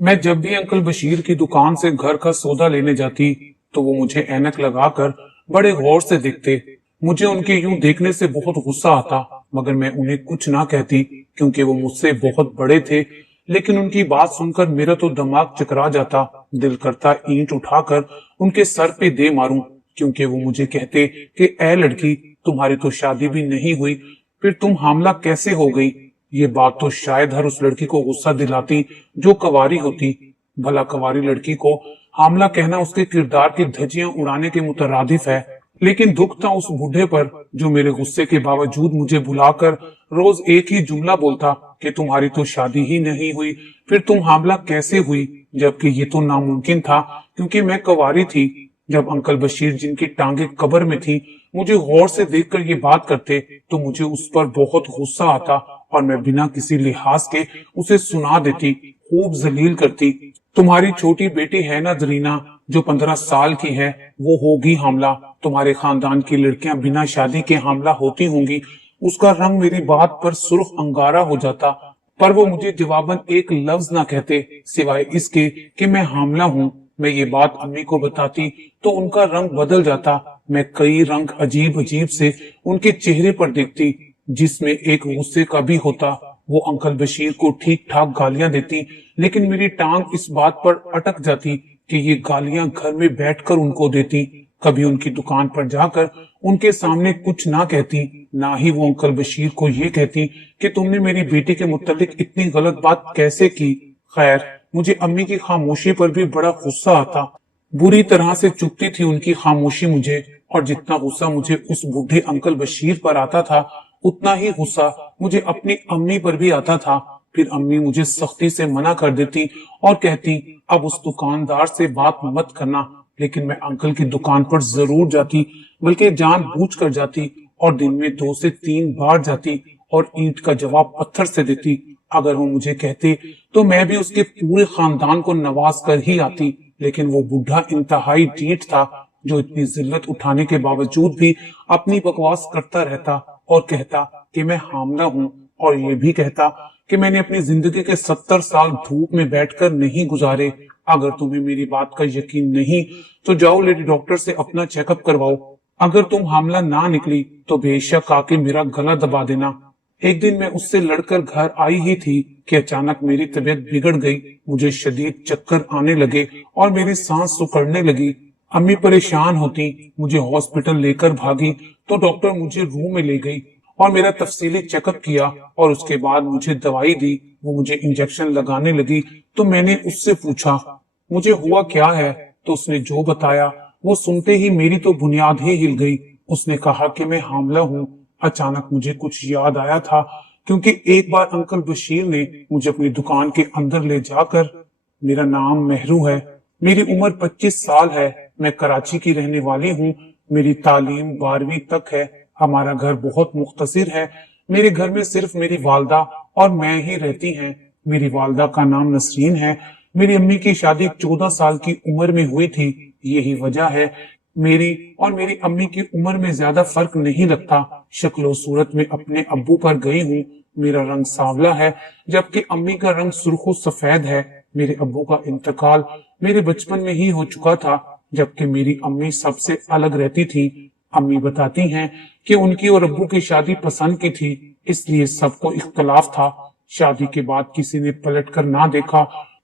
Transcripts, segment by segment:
मैं जब भी अंकल बशीर की दुकान से घर का सौदा लेने जाती तो वो मुझे ऐनक लगाकर बड़े गौर से देखते। मुझे उनके यूं देखने से बहुत गुस्सा आता, मगर मैं उन्हें कुछ ना कहती क्योंकि वो मुझसे बहुत बड़े थे। लेकिन उनकी बात सुनकर मेरा तो दिमाग चकरा जाता, दिल करता ईंट उठाकर उनके सर पे दे मारूं, क्योंकि वो मुझे कहते कि ए लड़की, तुम्हारी तो शादी भी नहीं हुई, फिर तुम हामला कैसे हो गई। ये बात तो शायद हर उस लड़की को गुस्सा दिलाती जो कवारी होती। भला कवारी लड़की को हामला कहना उसके किरदार की धज्जियां उड़ाने के मुतरादिफ है। लेकिन दुख था उस बूढ़े पर जो मेरे गुस्से के बावजूद मुझे बुलाकर रोज एक ही जुमला बोलता कि तुम्हारी तो शादी ही नहीं हुई, फिर तुम हामला कैसे हुई। जबकि ये तो नामुमकिन था क्योंकि मैं कवारी थी। जब अंकल बशीर, जिनकी टांगे कब्र में थी, मुझे गौर से देखकर ये बात करते तो मुझे उस पर बहुत गुस्सा आता और मैं बिना किसी लिहाज के उसे सुना देती, खूब जलील करती। तुम्हारी छोटी बेटी है ना जरीना, जो 15 साल की है, वो होगी हामला। तुम्हारे खानदान की लड़कियां बिना शादी के हामला होती होंगी। उसका रंग मेरी बात पर सुर्ख अंगारा हो जाता, पर वो मुझे जवाबन एक लफ्ज ना कहते सिवाय इसके कि मैं हामला हूँ। मैं ये बात अम्मी को बताती तो उनका रंग बदल जाता। मैं कई रंग अजीब अजीब से उनके चेहरे पर देखती, जिसमें एक गुस्से का भी होता। वो अंकल बशीर को ठीक ठाक गालियां देती, लेकिन मेरी टांग इस बात पर अटक जाती कि ये गालियां घर में बैठकर उनको देती, कभी उनकी दुकान पर जाकर उनके सामने कुछ ना कहती। ना ही वो अंकल बशीर को ये कहती कि तुमने मेरी बेटी के मुतालिक इतनी गलत बात कैसे की। खैर, मुझे अम्मी की खामोशी पर भी बड़ा गुस्सा आता। बुरी तरह से चुभती थी उनकी खामोशी मुझे, और जितना गुस्सा मुझे उस बूढ़े अंकल बशीर पर आता था, उतना ही गुस्सा मुझे अपनी अम्मी पर भी आता था। फिर अम्मी मुझे सख्ती से मना कर देती और कहती, अब उस दुकानदार से बात मत करना। लेकिन मैं अंकल की दुकान पर जरूर जाती, बल्कि जानबूझ कर जाती, और दिन में 2 से 3 बार जाती और ईंट का जवाब पत्थर से देती। अगर वो मुझे कहते तो मैं भी उसके पूरे खानदान को नवाज कर ही आती। लेकिन वो बूढ़ा इंतहाई ढीठ था, जो इतनी जिल्लत उठाने के बावजूद भी अपनी बकवास करता रहता और कहता कि मैं हामला हूँ, और ये भी कहता कि मैंने अपनी जिंदगी के 70 साल धूप में बैठकर नहीं गुजारे। अगर तुम्हें मेरी बात का यकीन नहीं तो जाओ लेडी डॉक्टर से अपना चेकअप करवाओ। अगर तुम हामला ना निकली तो बेशक आके मेरा गला दबा देना। एक दिन मैं उससे लड़कर घर आई ही थी कि अचानक मेरी तबीयत बिगड़ गई। मुझे शदीद चक्कर आने लगे और मेरी सांस सुकड़ने लगी। अम्मी परेशान होती, मुझे हॉस्पिटल लेकर भागी तो डॉक्टर मुझे रूम में ले गई और मेरा तफसीली चेकअप किया, और उसके बाद मुझे दवाई दी। वो मुझे इंजेक्शन लगाने लगी तो मैंने उससे पूछा मुझे हुआ क्या है, तो उसने जो बताया वो सुनते ही मेरी तो बुनियाद ही हिल गई। उसने कहा कि मैं हामला हूँ। अचानक मुझे कुछ याद आया था, क्योंकि एक बार अंकल बशीर ने मुझे अपनी दुकान के अंदर ले जाकर, मेरा नाम मेहरू है, मेरी उम्र 25 साल है, मैं कराची की रहने वाली हूँ, मेरी तालीम 12वीं तक है, हमारा घर बहुत मुख्तसिर है, मेरे घर में सिर्फ मेरी वालदा और मैं ही रहती हैं। मेरी वालदा का नाम नसरीन है। मेरी अम्मी की शादी 14 साल की उम्र में हुई थी। यही वजह है मेरी और मेरी अम्मी की उम्र में ज्यादा फर्क नहीं लगता। शक्लो सूरत में अपने अब्बू पर गई हूँ। मेरा रंग सांवला है, जबकि अम्मी का रंग सुर्खो सफेद है। मेरे अब्बू का इंतकाल मेरे बचपन में ही हो चुका था, जबकि मेरी अम्मी सबसे अलग रहती थी। अम्मी बताती हैं कि उनकी और अब्बू की शादी पसंद की थी, इसलिए सबको इख्तलाफ था। शादी के बाद किसी ने पलट कर ना देखा,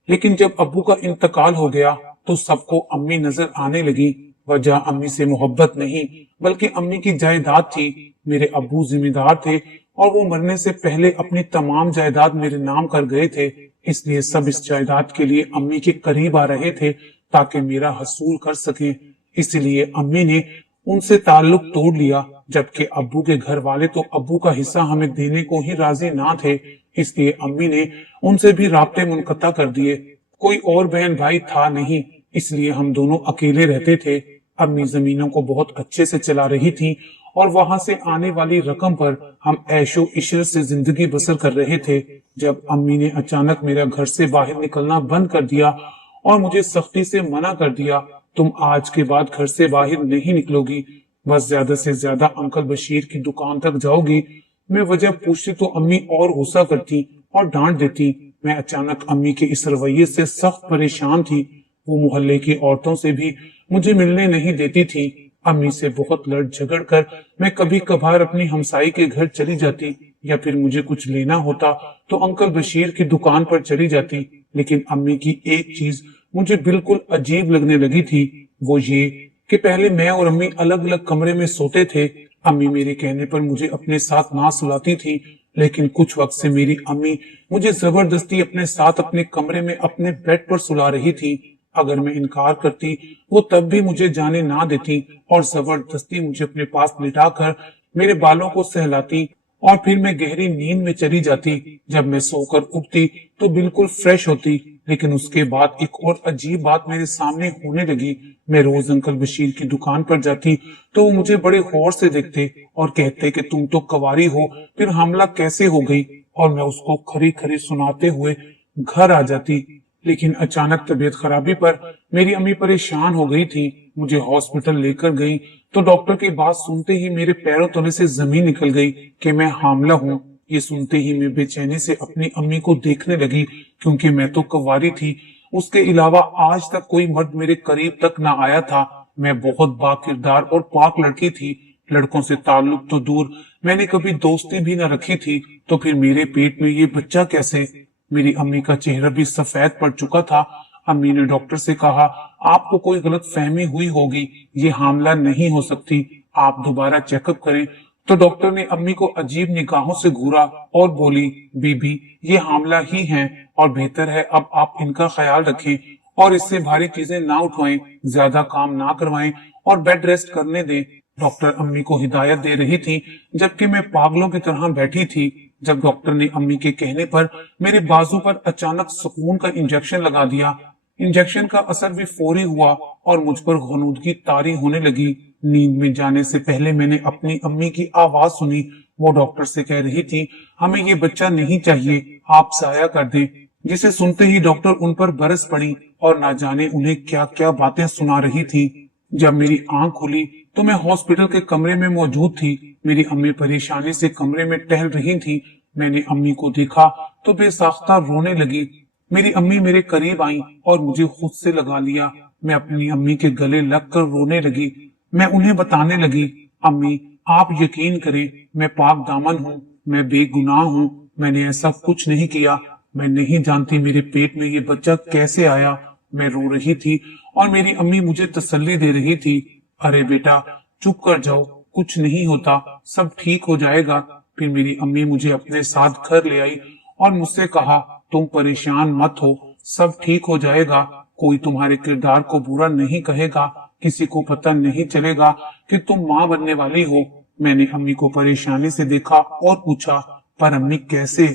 लेकिन जब अब्बू का इंतकाल हो गया तो सबको अम्मी नजर आने लगी। वजह अम्मी से मोहब्बत नहीं, बल्कि अम्मी की जायदाद थी। मेरे अब्बू जिम्मेदार थे और वो मरने से पहले अपनी तमाम जायदाद मेरे नाम कर गए थे, इसलिए सब इस जायदाद के लिए अम्मी के करीब आ रहे थे ताकि मेरा हसूल कर सके। इसलिए अम्मी ने उनसे ताल्लुक तोड़ लिया, जबकि अब्बू के घर वाले तो अब्बू का हिस्सा हमें देने को ही राजी ना थे। इसलिए अम्मी ने उनसे भी राब्ते मुनक़ता कर दिए। कोई और बहन भाई था नहीं, इसलिए हम दोनों अकेले रहते थे। अम्मी जमीनों को बहुत अच्छे से चला रही थी और वहां से आने वाली रकम पर हम ऐशो इशरत से जिंदगी बसर कर रहे थे। जब अम्मी ने अचानक मेरा घर से बाहर निकलना बंद कर दिया और मुझे सख्ती से मना कर दिया, तुम आज के बाद घर से बाहर नहीं निकलोगी, बस ज्यादा से ज्यादा अंकल बशीर की दुकान तक जाओगी। मैं वजह पूछती तो अम्मी और गुस्सा करती और डांट देती, میں اچانک امی کے اس رویے سے سخت پریشان تھی۔ وہ محلے کی عورتوں سے بھی مجھے ملنے نہیں دیتی تھی۔ امی سے بہت لڑ جھگڑ کر میں کبھی کبھار اپنی ہمسائی کے گھر چلی جاتی، یا پھر مجھے کچھ لینا ہوتا تو انکل بشیر کی دکان پر چلی جاتی۔ لیکن امی کی ایک چیز مجھے بالکل عجیب لگنے لگی تھی، وہ یہ کہ پہلے میں اور امی الگ الگ کمرے میں سوتے تھے۔ امی میرے کہنے پر مجھے اپنے ساتھ نہ سلاتی تھی، لیکن کچھ وقت سے میری امی مجھے زبردستی اپنے ساتھ اپنے کمرے میں اپنے بیڈ پر سلا رہی تھی۔ اگر میں انکار کرتی وہ تب بھی مجھے جانے نہ دیتی اور زبردستی مجھے اپنے پاس لٹا کر میرے بالوں کو سہلاتی، اور پھر میں گہری نیند میں چلی جاتی۔ جب میں سو کر اٹھتی تو بالکل فریش ہوتی، لیکن اس کے بعد ایک اور عجیب بات میرے سامنے ہونے لگی۔ میں روز انکل بشیر کی دکان پر جاتی تو وہ مجھے بڑے غور سے دیکھتے اور کہتے کہ تم تو کنواری ہو، پھر حاملہ کیسے ہو گئی، اور میں اس کو کھری کھری سناتے ہوئے گھر آ جاتی۔ لیکن اچانک طبیعت خرابی پر میری امی پریشان ہو گئی تھی۔ مجھے ہاسپٹل لے کر گئی تو ڈاکٹر کی بات سنتے ہی میرے پیروں تلے سے زمین نکل گئی کہ میں حاملہ ہوں۔ یہ سنتے ہی میں بے چینی سے اپنی امی کو دیکھنے لگی، کیونکہ میں تو کنواری تھی۔ اس کے علاوہ آج تک کوئی مرد میرے قریب تک نہ آیا تھا۔ میں بہت با کردار اور پاک لڑکی تھی۔ لڑکوں سے تعلق تو دور، میں نے کبھی دوستی بھی نہ رکھی تھی، تو پھر میرے پیٹ میں یہ بچہ کیسے؟ میری امی کا چہرہ بھی سفید پڑ چکا تھا۔ امی نے ڈاکٹر سے کہا، آپ کو کوئی غلط فہمی ہوئی ہوگی، یہ حاملہ نہیں ہو سکتی، آپ دوبارہ چیک اپ کریں۔ تو ڈاکٹر نے امی کو عجیب نگاہوں سے گھورا اور بولی، بی بی یہ حاملہ ہی ہیں، اور بہتر ہے اب آپ ان کا خیال رکھیں اور اس سے بھاری چیزیں نہ اٹھوائیں، زیادہ کام نہ کروائیں اور بیڈ ریسٹ کرنے دیں۔ ڈاکٹر امی کو ہدایت دے رہی تھی، جبکہ میں پاگلوں کی طرح بیٹھی تھی۔ جب ڈاکٹر نے امی کے کہنے پر میرے بازو پر اچانک سکون کا انجیکشن لگا دیا، انجیکشن کا اثر بھی فوری ہوا اور مجھ پر غنودگی طاری ہونے لگی۔ نیند میں جانے سے پہلے میں نے اپنی امی کی آواز سنی، وہ ڈاکٹر سے کہہ رہی تھی، ہمیں یہ بچہ نہیں چاہیے، آپ ضائع کر دیں۔ جسے سنتے ہی ڈاکٹر ان پر برس پڑی اور نہ جانے انہیں کیا کیا باتیں سنا رہی تھی۔ جب میری آنکھ کھلی تو میں ہاسپٹل کے کمرے میں موجود تھی۔ میری امی پریشانی سے کمرے میں ٹہل رہی تھی۔ میں نے امی کو دیکھا تو بے ساختہ رونے لگی۔ میری امی میرے قریب آئیں اور مجھے خود سے لگا لیا۔ میں اپنی امی کے گلے لگ کر رونے لگی۔ میں انہیں بتانے لگی، امی آپ یقین کریں، میں پاک دامن ہوں، میں بے گناہ ہوں، میں نے ایسا کچھ نہیں کیا، میں نہیں جانتی میرے پیٹ میں یہ بچہ کیسے آیا۔ میں رو رہی تھی اور میری امی مجھے تسلی دے رہی تھی، ارے بیٹا چپ کر جاؤ، کچھ نہیں ہوتا، سب ٹھیک ہو جائے گا۔ پھر میری امی مجھے اپنے ساتھ گھر لے آئی اور مجھ سے کہا، تم پریشان مت ہو، سب ٹھیک ہو جائے گا، کوئی تمہارے کردار کو برا نہیں کہے گا، کسی کو پتہ نہیں چلے گا کہ تم ماں بننے والی ہو۔ میں نے امی کو پریشانی سے دیکھا اور پوچھا، پر امی کیسے؟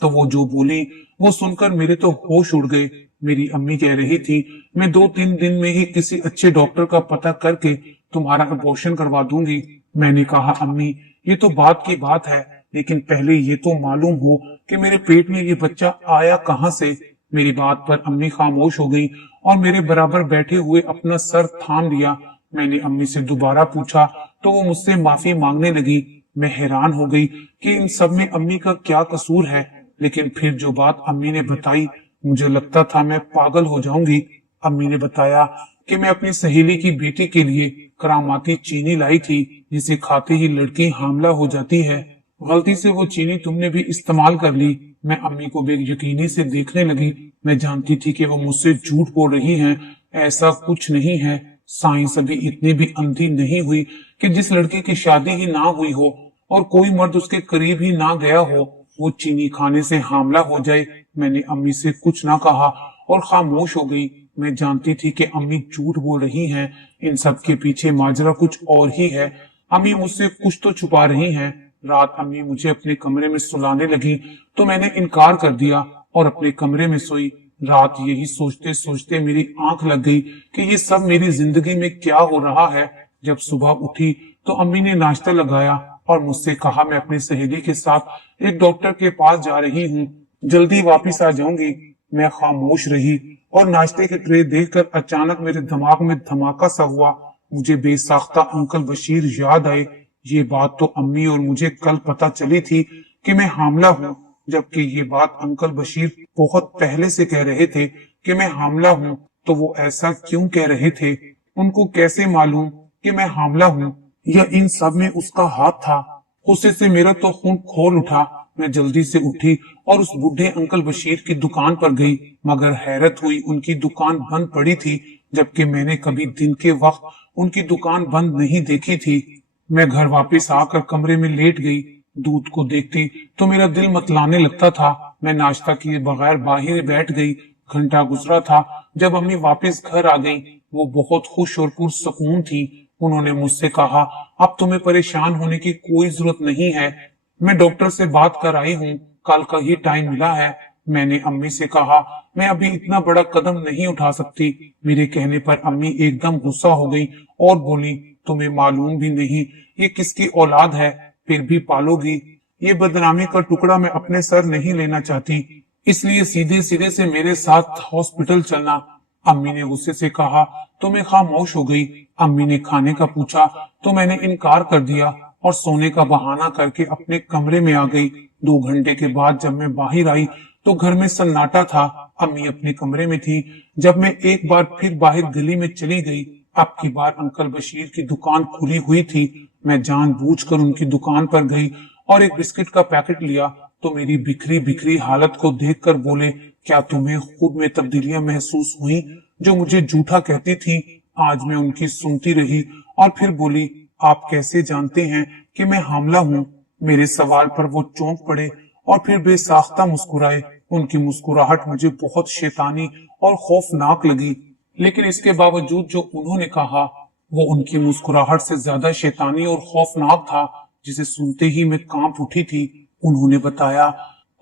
تو وہ جو بولی وہ سن کر میرے تو ہوش اڑ گئے۔ میری امی کہہ رہی تھی، میں 2-3 دن میں ہی کسی اچھے ڈاکٹر کا پتہ کر کے تمہارا ابورشن کروا دوں گی۔ میں نے کہا، امی یہ تو بات کی بات ہے، لیکن پہلے یہ تو معلوم ہو کہ میرے پیٹ میں یہ بچہ آیا کہاں سے۔ میری بات پر امی خاموش ہو گئی اور میرے برابر بیٹھے ہوئے اپنا سر تھام لیا۔ میں نے امی سے دوبارہ پوچھا تو وہ مجھ سے معافی مانگنے لگی۔ میں حیران ہو گئی کہ ان سب میں امی کا کیا قصور ہے، لیکن پھر جو بات امی نے بتائی مجھے لگتا تھا میں پاگل ہو جاؤں گی۔ امی نے بتایا کہ میں اپنی سہیلی کی بیٹی کے لیے کراماتی چینی لائی تھی، جسے کھاتے ہی لڑکی حاملہ ہو جاتی ہے۔ غلطی سے وہ چینی تم نے بھی استعمال کر لی۔ میں امی کو بے یقینی سے دیکھنے لگی۔ میں جانتی تھی کہ وہ مجھ سے جھوٹ بول رہی ہیں، ایسا کچھ نہیں ہے۔ سائنس ابھی اتنی بھی اندھی نہیں ہوئی کہ جس لڑکی کی شادی ہی نہ ہوئی ہو اور کوئی مرد اس کے قریب ہی نہ گیا ہو، وہ چینی کھانے سے حاملہ ہو جائے۔ میں نے امی سے کچھ نہ کہا اور خاموش ہو گئی۔ میں جانتی تھی کہ امی جھوٹ بول رہی ہیں، ان سب کے پیچھے ماجرا کچھ اور ہی ہے۔ امی مجھ سے کچھ تو چھپا رہی ہیں۔ رات امی مجھے اپنے کمرے میں سلانے لگی تو میں نے انکار کر دیا اور اپنے کمرے میں سوئی۔ رات یہی سوچتے سوچتے میری آنکھ لگ گئی کہ یہ سب میری زندگی میں کیا ہو رہا ہے۔ جب صبح اٹھی تو امی نے ناشتہ لگایا اور مجھ سے کہا، میں اپنی سہیلی کے ساتھ ایک ڈاکٹر کے پاس جا رہی ہوں، جلدی واپس آ جاؤں گی۔ میں خاموش رہی اور ناشتے کے ٹرے دیکھ کر اچانک میرے دماغ میں دھماکہ سا ہوا۔ مجھے بے ساختہ انکل بشیر یاد آئے۔ یہ بات تو امی اور مجھے کل پتہ چلی تھی کہ میں حاملہ ہوں، जबकि ये बात अंकल बशीर बहुत पहले से कह रहे थे कि मैं हामला हूँ। तो वो ऐसा क्यों कह रहे थे? उनको कैसे मालूम कि मैं हामला हूँ? या इन सब में उसका हाथ था? गुस्से से मेरा तो खून खौल उठा। मैं जल्दी से उठी और उस बूढ़े अंकल बशीर की दुकान पर गई, मगर हैरत हुई, उनकी दुकान बंद पड़ी थी, जबकि मैंने कभी दिन के वक्त उनकी दुकान बंद नहीं देखी थी। मैं घर वापस आकर कमरे में लेट गई। दूध को देखती तो मेरा दिल मतलाने लगता था। मैं नाश्ता किए बगैर बाहर बैठ गई। घंटा गुजरा था जब अम्मी वापस घर आ गई। वो बहुत खुश और पुरसकून थी। उन्होंने मुझसे कहा, अब तुम्हें परेशान होने की कोई जरूरत नहीं है, मैं डॉक्टर से बात कर आई हूँ, कल का ही टाइम मिला है। मैंने अम्मी से कहा, मैं अभी इतना बड़ा कदम नहीं उठा सकती। मेरे कहने पर अम्मी एकदम गुस्सा हो गई और बोली, तुम्हें मालूम भी नहीं ये किसकी औलाद है, फिर भी पालोगी? ये बदनामी का टुकड़ा मैं अपने सर नहीं लेना चाहती, इसलिए सीधे सीधे से मेरे साथ हॉस्पिटल चलना। अम्मी ने गुस्से से कहा तो मैं खामोश हो गई। अम्मी ने खाने का पूछा तो मैंने इनकार कर दिया और सोने का बहाना करके अपने कमरे में आ गई। 2 घंटे के बाद जब मैं बाहर आई तो घर में सन्नाटा था। अम्मी अपने कमरे में थी। जब मैं एक बार फिर बाहर गली में चली गई, अब की बार अंकल बशीर की दुकान खुली हुई थी। मैं जानबूझकर उनकी दुकान पर गई और एक बिस्किट का पैकेट लिया तो मेरी बिखरी बिखरी हालत को देखकर बोले, क्या तुम्हें खुद में तब्दीलियां महसूस हुई जो मुझे झूठा कहती थी? आज मैं उनकी सुनती रही और फिर बोली, आप कैसे जानते हैं कि मैं हामला हूँ? मेरे सवाल पर वो चौंक पड़े और फिर बेसाख्ता मुस्कुराए। उनकी मुस्कुराहट मुझे बहुत शैतानी और खौफनाक लगी, लेकिन इसके बावजूद जो उन्होंने कहा वो उनकी मुस्कुराहट से ज्यादा शैतानी और खौफनाक था, जिसे सुनते ही मैं कांप उठी थी। उन्होंने बताया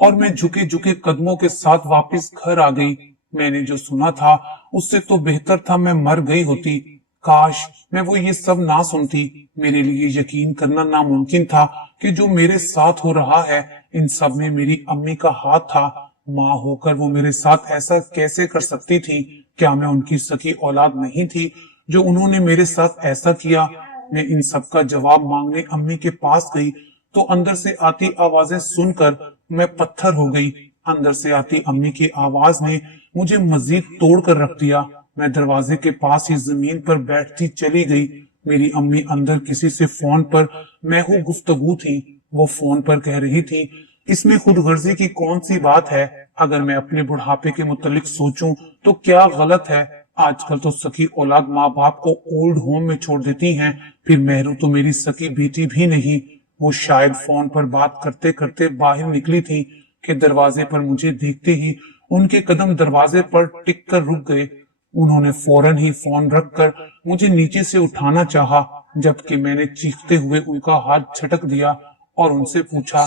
और मैं झुके झुके कदमों के साथ वापस घर आ गई। मैंने जो सुना था उससे तो बेहतर था मैं मर गई होती। काश मैं वो ये सब ना सुनती। मेरे लिए यकीन करना नामुमकिन था कि जो मेरे साथ हो रहा है इन सब में मेरी अम्मी का हाथ था। माँ होकर वो मेरे साथ ऐसा कैसे कर सकती थी? क्या मैं उनकी सगी औलाद नहीं थी जो उन्होंने मेरे साथ ऐसा किया? मैं इन सब का जवाब मांगने अम्मी के पास गई तो अंदर से आती आवाजें सुनकर मैं पत्थर हो गई। अंदर से आती अम्मी की आवाज ने मुझे मजीद तोड़ कर रख दिया। मैं दरवाजे के पास ही जमीन पर बैठती चली गई। मेरी अम्मी अंदर किसी से फोन पर महू गुफ्तगू थी। वो फोन पर कह रही थी, इसमें खुदगर्जी की कौन सी बात है? अगर मैं अपने बुढ़ापे के मुतालिक सोचूं तो क्या गलत है? आजकल तो सकी औलाद माँ बाप को ओल्ड होम में छोड़ देती हैं। फिर महरू तो मेरी सकी बेटी भी नहीं। वो शायद फोन पर बात करते करते बाहर निकली थी कि दरवाजे पर मुझे देखते ही उनके कदम दरवाजे पर टिक कर रुक गए। उन्होंने फौरन ही फोन रखकर मुझे नीचे से उठाना चाहा, जबकि मैंने चीखते हुए उनका हाथ झटक दिया और उनसे पूछा,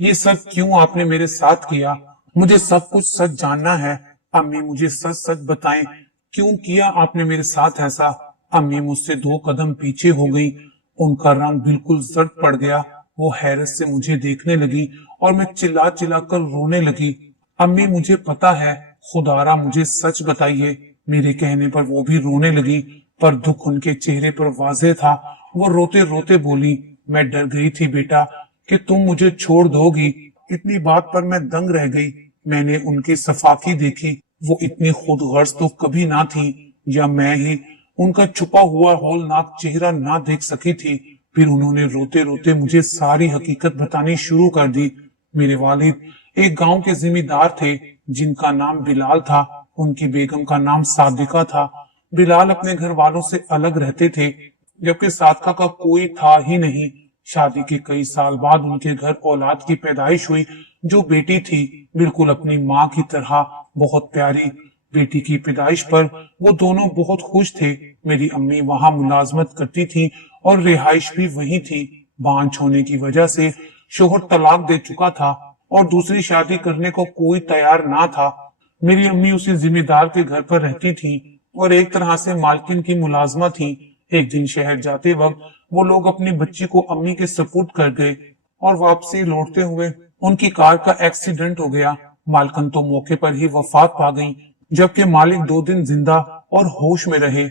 ये सब क्यों आपने मेरे साथ किया? मुझे सब कुछ सच जानना है। अम्मी मुझे सच सच बताएं, क्यों किया आपने मेरे साथ ऐसा? अम्मी मुझसे 2 कदम पीछे हो गई। उनका रंग बिल्कुल जर्द पड़ गया। वो हैरत से मुझे देखने लगी और मैं चिल्ला चिल्ला कर रोने लगी। अम्मी मुझे पता है, खुदारा मुझे सच बताइए। मेरे कहने पर वो भी रोने लगी, पर दुख उनके चेहरे पर वाज़ेह था। वो रोते रोते बोली, मैं डर गई थी बेटा कि तुम मुझे छोड़ दोगी। इतनी बात पर मैं दंग रह गई। मैंने उनकी सफाकी देखी। वो इतनी खुदगर्ज तो कभी ना थी, या मैं ही उनका छुपा हुआ हौलनाक चेहरा ना देख सकी थी। फिर उन्होंने रोते रोते मुझे सारी हकीकत बतानी शुरू कर दी। मेरे वालिद एक गांव के जिम्मेदार थे जिनका नाम बिलाल था। उनकी बेगम का नाम सादिका था। बिलाल अपने घर वालों से अलग रहते थे, जबकि सादिका का कोई था ही नहीं। शादी के कई साल बाद उनके घर औलाद की पैदाइश हुई, जो बेटी थी, बिल्कुल अपनी माँ की तरह, बहुत प्यारी। बेटी की पैदाइश पर वो दोनों बहुत खुश थे। मेरी अम्मी वहाँ मुलाजमत करती थी और रिहाइश भी वही थी। बांझ होने की वजह से शोहर तलाक दे चुका था और दूसरी शादी करने को कोई तैयार ना था। मेरी अम्मी उसी जिम्मेदार के घर पर रहती थी और एक तरह से मालकिन की मुलाजमा थी। एक दिन शहर जाते वक्त वो लोग अपनी बच्ची को अम्मी के सपुर्द कर गए और वापसी लौटते हुए उनकी कार का एक्सीडेंट हो गया। मालकिन तो मौके पर ही वफात पा गई, जबकि मालिक 2 दिन जिंदा और होश में रहे।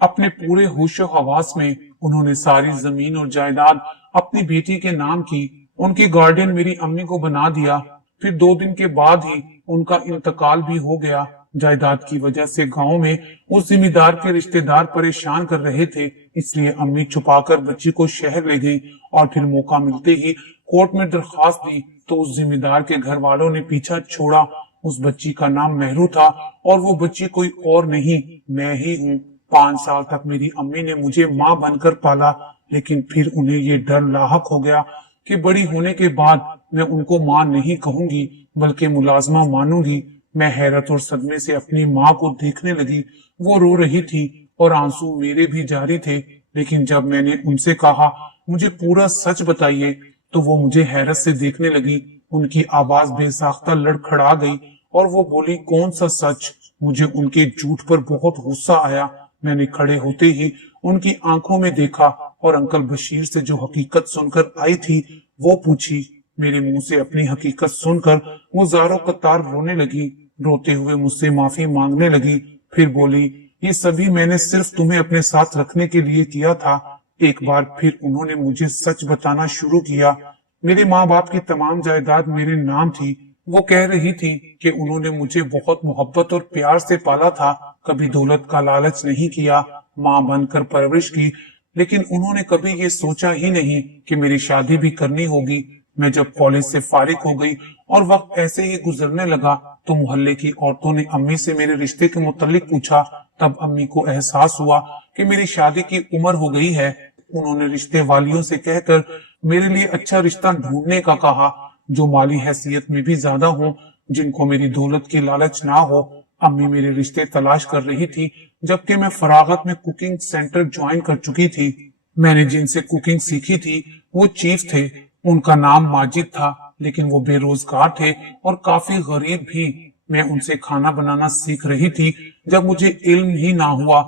अपने पूरे होशो हवास में उन्होंने सारी जमीन और जायदाद अपनी बेटी के नाम की। उनकी गार्डियन मेरी अम्मी को बना दिया। फिर 2 दिन के बाद ही उनका इंतकाल भी हो गया। जायदाद की वजह से गांव में उस जिम्मेदार के रिश्तेदार परेशान कर रहे थे, इसलिए अम्मी छुपाकर बच्ची को शहर ले गई और फिर मौका मिलते ही कोर्ट में दरखास्त दी तो उस जिम्मेदार के घर वालों ने पीछा छोड़ा। उस बच्ची का नाम मेहरू था और वो बच्ची कोई और नहीं, मैं ही हूँ। 5 साल तक मेरी अम्मी ने मुझे माँ बनकर पाला, लेकिन फिर उन्हें ये डर लाहक हो गया कि बड़ी होने के बाद मैं उनको माँ नहीं कहूंगी बल्कि मुलाजमा मानूंगी। मैं हैरत और सदमे से अपनी माँ को देखने लगी। वो रो रही थी और आंसू मेरे भी जारी थे, लेकिन जब मैंने उनसे कहा मुझे पूरा सच बताइए तो वो मुझे हैरत से देखने लगी। उनकी आवाज बेसाख्ता लड़खड़ा गई और वो बोली, कौन सा सच? मुझे उनके झूठ पर बहुत गुस्सा आया। मैंने खड़े होते ही उनकी आंखों में देखा और अंकल बशीर से जो हकीकत सुनकर आई थी वो पूछी। मेरे मुंह से अपनी हकीकत सुनकर वो ज़ारो कतार रोने लगी। रोते हुए मुझसे माफी मांगने लगी, फिर बोली, ये सभी मैंने सिर्फ तुम्हें अपने साथ रखने के लिए किया था। एक बार फिर उन्होंने मुझे सच बताना शुरू किया। मेरे माँ बाप की तमाम जायदाद मेरे नाम थी। वो कह रही थी कि उन्होंने मुझे बहुत मोहब्बत और प्यार से पाला था, कभी दौलत का लालच नहीं किया, माँ बनकर परवरिश की, लेकिन उन्होंने कभी ये सोचा ही नहीं कि मेरी शादी भी करनी होगी। मैं जब कॉलेज से फारिग हो गई और वक्त ऐसे ही गुजरने लगा तो मोहल्ले की औरतों ने अम्मी से मेरे रिश्ते के मुतालिक पूछा। तब अम्मी को एहसास हुआ कि मेरी शादी की उम्र हो गई है। उन्होंने रिश्ते वालियों से कहकर मेरे लिए अच्छा रिश्ता ढूंढने का कहा, जो माली हैसियत में भी ज्यादा हो, जिनको मेरी दौलत की लालच ना हो। अम्मी मेरे रिश्ते तलाश कर रही थी, जबकि मैं फरागत में कुकिंग सेंटर ज्वाइन कर चुकी थी। मैंने जिनसे कुकिंग सीखी थी वो चीफ थे। उनका नाम माजिद था, लेकिन वो बेरोजगार थे और काफी गरीब भी। मैं उनसे खाना बनाना सीख रही थी जब मुझे इल्म ही ना हुआ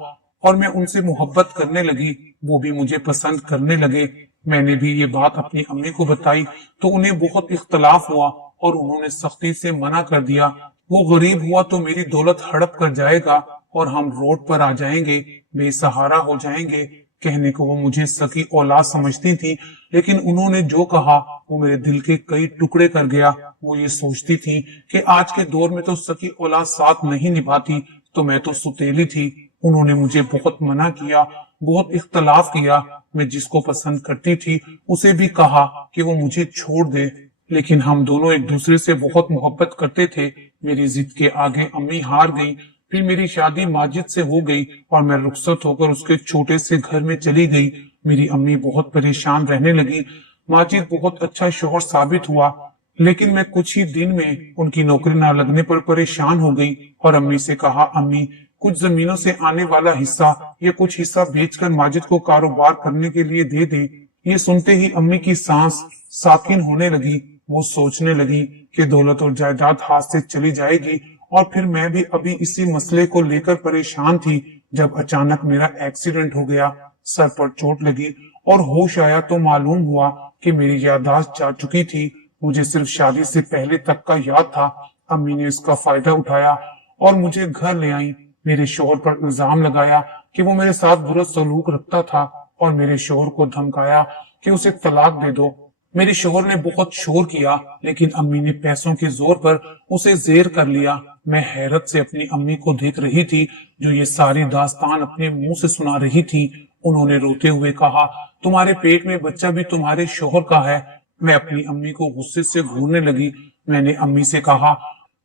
और मैं उनसे मोहब्बत करने लगी। वो भी मुझे पसंद करने लगे। मैंने भी ये बात अपनी अम्मी को बताई तो उन्हें बहुत इख्तलाफ हुआ और उन्होंने सख्ती से मना कर दिया। वो गरीब हुआ तो मेरी दौलत हड़प कर जाएगा और हम रोड पर आ जाएंगे, बेसहारा हो जाएंगे। कहने को वो मुझे सकी औलाद समझती थी, लेकिन उन्होंने जो कहा वो मेरे दिल के कई टुकड़े कर गया। वो ये सोचती थी कि आज के दौर में तो सकी औलाद साथ नहीं निभाती, तो मैं तो सुतेली थी। उन्होंने मुझे बहुत मना किया, बहुत इख्तलाफ किया। मैं जिसको पसंद करती थी उसे भी कहा कि वो मुझे छोड़ दे, लेकिन हम दोनों एक दूसरे से बहुत मोहब्बत करते थे। मेरी जिद के आगे अम्मी हार गई। फिर मेरी शादी माजिद से हो गई और मैं रुखसत होकर उसके छोटे से घर में चली गई। मेरी अम्मी बहुत परेशान रहने लगी। माजिद बहुत अच्छा शौहर साबित हुआ, लेकिन मैं कुछ ही दिन में उनकी नौकरी ना लगने पर परेशान हो गई और अम्मी से कहा, अम्मी कुछ जमीनों से आने वाला हिस्सा या कुछ हिस्सा बेचकर माजिद को कारोबार करने के लिए दे दे। ये सुनते ही अम्मी की सांस साकिन होने लगी। वो सोचने लगी कि दौलत और जायदाद हाथ से चली जाएगी और फिर मैं भी अभी इसी मसले को लेकर परेशान थी जब अचानक मेरा एक्सीडेंट हो गया। सर पर चोट लगी और होश आया तो मालूम हुआ कि मेरी याददाश्त जा चुकी थी। मुझे सिर्फ शादी से पहले तक का याद था। अम्मी ने इसका फायदा उठाया और मुझे घर ले आई। मेरे शोहर पर इल्जाम लगाया कि वो मेरे साथ बुरा सलूक रखता था और मेरे शोहर को धमकाया कि उसे तलाक दे दो। मेरे शोहर ने बहुत शोर किया, लेकिन अम्मी ने पैसों के जोर पर उसे जेर कर लिया। मैं हैरत से अपनी अम्मी को देख रही थी जो ये सारी दास्तान अपने मुंह से सुना रही थी। उन्होंने रोते हुए कहा, तुम्हारे पेट में बच्चा भी तुम्हारे शोहर का है। मैं अपनी अम्मी को गुस्से से घूरने लगी। मैंने अम्मी से कहा,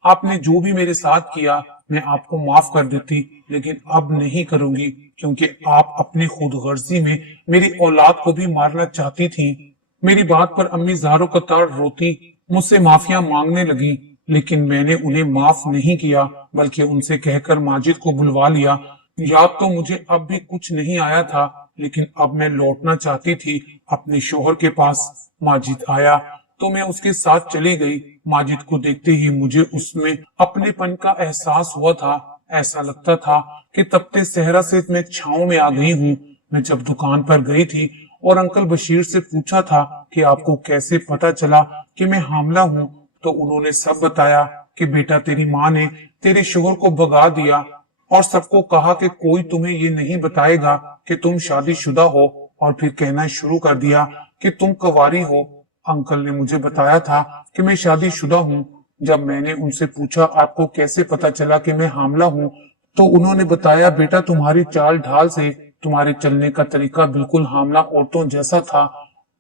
आपने जो भी मेरे साथ किया मैं आपको माफ कर देती, लेकिन अब नहीं करूंगी, क्योंकि आप अपनी खुदगर्जी में मेरी औलाद को भी मारना चाहती थी। मेरी बात पर अम्मी ज़ारो कतार रोती मुझसे माफिया मांगने लगी, लेकिन मैंने उन्हें माफ नहीं किया, बल्कि उनसे कहकर माजिद को बुलवा लिया। याद तो मुझे अब भी कुछ नहीं आया था, लेकिन अब मैं लौटना चाहती थी अपने शोहर के पास। माजिद आया तो मैं उसके साथ चली गई। माजिद को देखते ही मुझे उसमें अपनेपन का एहसास हुआ था। ऐसा लगता था कि तपते सहरा से मैं छांव में आ गई हूँ। मैं जब दुकान पर गई थी और अंकल बशीर से पूछा था कि आपको कैसे पता चला कि मैं हामला हूँ, तो उन्होंने सब बताया कि बेटा तेरी माँ ने तेरे शोहर को भगा दिया और सबको कहा कि कोई तुम्हें ये नहीं बताएगा कि तुम शादीशुदा हो, और फिर कहना शुरू कर दिया कि तुम कुंवारी हो। अंकल ने मुझे बताया था कि मैं शादीशुदा हूँ जब मैंने उनसे पूछा आपको कैसे पता चला कि मैं हामला हूँ, तो उन्होंने बताया बेटा तुम्हारी चाल ढाल से तुम्हारे चलने का तरीका बिल्कुल हामला औरतों जैसा था।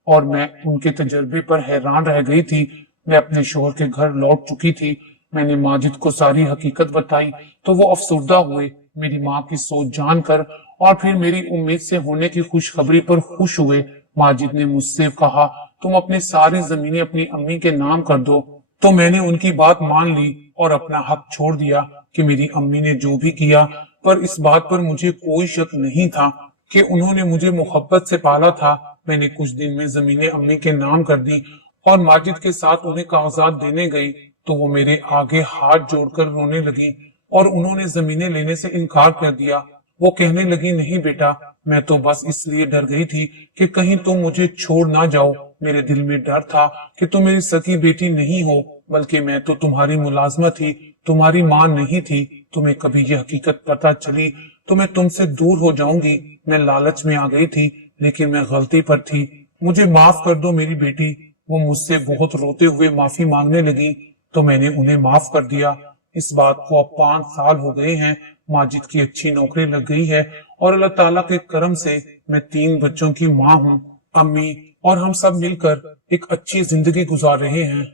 और मैं उनके तजर्बे पर हैरान रह गई थी। मैं अपने शोहर के घर लौट चुकी थी। मैंने माजिद को सारी हकीकत बताई तो वो अफसुर्दा हुए, मेरी माँ की सोच जानकर, और फिर मेरी उम्मीद से होने की खुशखबरी पर खुश हुए। माजिद ने मुझसे कहा तुम अपनी सारी जमीनें अपनी अम्मी के नाम कर दो। तो मैंने उनकी बात मान ली और अपना हक छोड़ दिया कि मेरी अम्मी ने जो भी किया, पर इस बात पर मुझे कोई शक नहीं था कि उन्होंने मुझे मोहब्बत से पाला था। मैंने कुछ दिन में जमीनें अम्मी के नाम कर दी और माजिद के साथ उन्हें कागजात देने गई तो वो मेरे आगे हाथ जोड़कर रोने लगी और उन्होंने जमीनें लेने से इनकार कर दिया। वो कहने लगी नहीं बेटा, मैं तो बस इसलिए डर गई थी कि कहीं तुम मुझे छोड़ ना जाओ। मेरे दिल में डर था कि तुम मेरी सगी बेटी नहीं हो, बल्कि मैं तो तुम्हारी मुलाजमा थी, तुम्हारी माँ नहीं थी। तुम्हें कभी ये हकीकत पता चली तो मैं तुमसे दूर हो जाऊंगी। मैं लालच में आ गई थी, लेकिन मैं गलती पर थी। मुझे माफ कर दो मेरी बेटी। वो मुझसे बहुत रोते हुए माफी मांगने लगी तो मैंने उन्हें माफ कर दिया। इस बात को अब 5 साल हो गए हैं। माजिद की अच्छी नौकरी लग गई है और अल्लाह ताला के करम से मैं 3 बच्चों की माँ हूँ। अम्मी और हम सब मिलकर एक अच्छी जिंदगी गुजार रहे हैं।